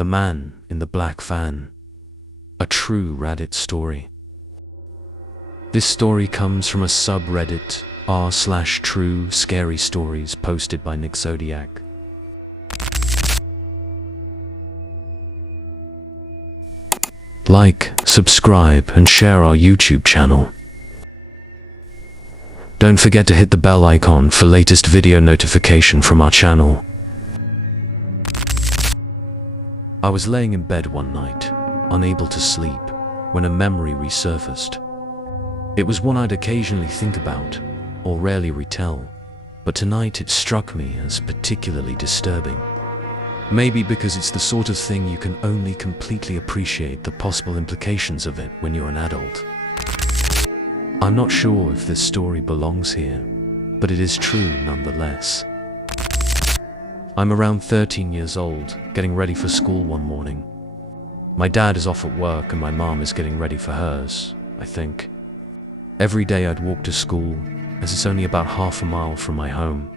The Man in the Black Van. A true Reddit story. This story comes from a subreddit r/true scary stories posted by Nick Zodiac. Like, subscribe, and share our YouTube channel. Don't forget to hit the bell icon for latest video notification from our channel. I was laying in bed one night, unable to sleep, when a memory resurfaced. It was one I'd occasionally think about, or rarely retell, but tonight it struck me as particularly disturbing. Maybe because it's the sort of thing you can only completely appreciate the possible implications of it when you're an adult. I'm not sure if this story belongs here, but it is true nonetheless. I'm around 13 years old, getting ready for school one morning. My dad is off at work and my mom is getting ready for hers, I think. Every day I'd walk to school, as it's only about half a mile from my home.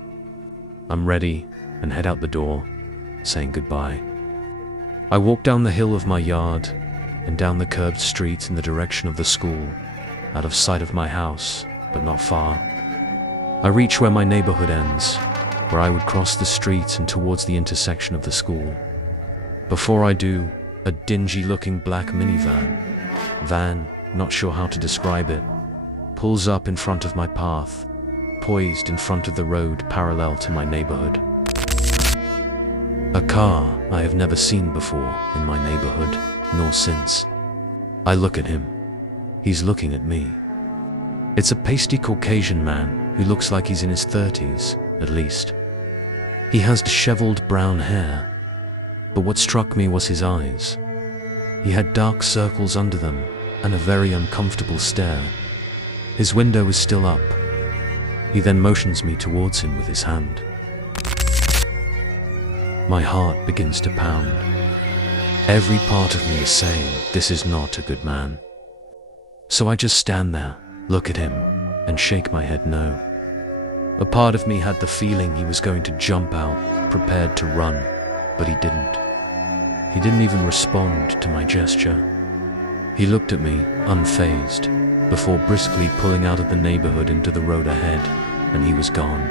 I'm ready and head out the door, saying goodbye. I walk down the hill of my yard and down the curved street in the direction of the school, out of sight of my house, but not far. I reach where my neighborhood ends, where I would cross the street and towards the intersection of the school. Before I do, a dingy-looking black van, not sure how to describe it, pulls up in front of my path, poised in front of the road parallel to my neighborhood. A car I have never seen before in my neighborhood, nor since. I look at him. He's looking at me. It's a pasty Caucasian man who looks like he's in his 30s, at least. He has disheveled brown hair, but what struck me was his eyes. He had dark circles under them and a very uncomfortable stare. His window is still up. He then motions me towards him with his hand. My heart begins to pound. Every part of me is saying, this is not a good man. So I just stand there, look at him, and shake my head no. A part of me had the feeling he was going to jump out, prepared to run, but he didn't. He didn't even respond to my gesture. He looked at me, unfazed, before briskly pulling out of the neighborhood into the road ahead, and he was gone.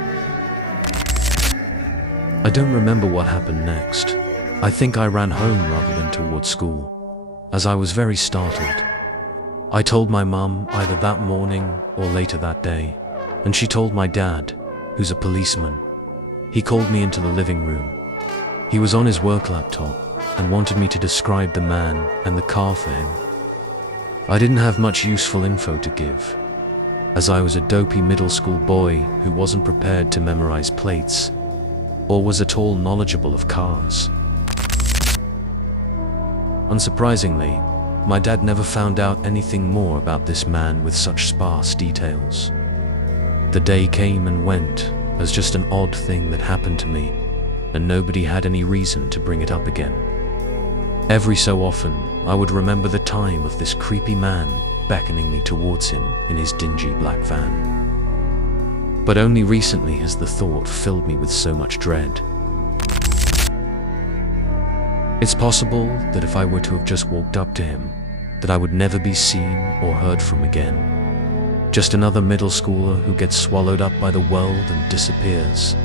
I don't remember what happened next. I think I ran home rather than towards school, as I was very startled. I told my mum either that morning or later that day, and she told my dad, who's a policeman. He called me into the living room. He was on his work laptop and wanted me to describe the man and the car for him. I didn't have much useful info to give, as I was a dopey middle school boy who wasn't prepared to memorize plates or was at all knowledgeable of cars. Unsurprisingly, my dad never found out anything more about this man with such sparse details. The day came and went as just an odd thing that happened to me, and nobody had any reason to bring it up again. Every so often, I would remember the time of this creepy man beckoning me towards him in his dingy black van. But only recently has the thought filled me with so much dread. It's possible that if I were to have just walked up to him, that I would never be seen or heard from again. Just another middle schooler who gets swallowed up by the world and disappears.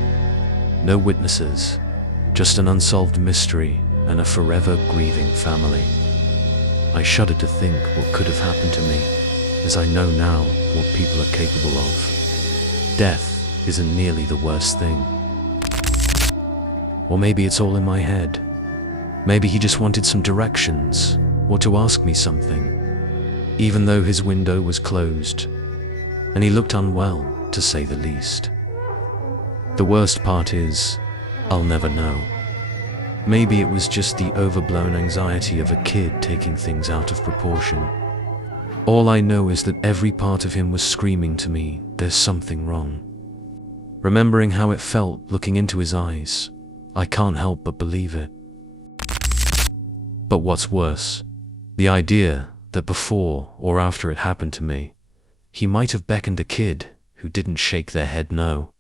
No witnesses, just an unsolved mystery and a forever grieving family. I shudder to think what could have happened to me, as I know now what people are capable of. Death isn't nearly the worst thing. Or maybe it's all in my head. Maybe he just wanted some directions, or to ask me something, even though his window was closed, and he looked unwell, to say the least. The worst part is, I'll never know. Maybe it was just the overblown anxiety of a kid taking things out of proportion. All I know is that every part of him was screaming to me, there's something wrong. Remembering how it felt looking into his eyes, I can't help but believe it. But what's worse, the idea that before or after it happened to me, he might have beckoned a kid who didn't shake their head no.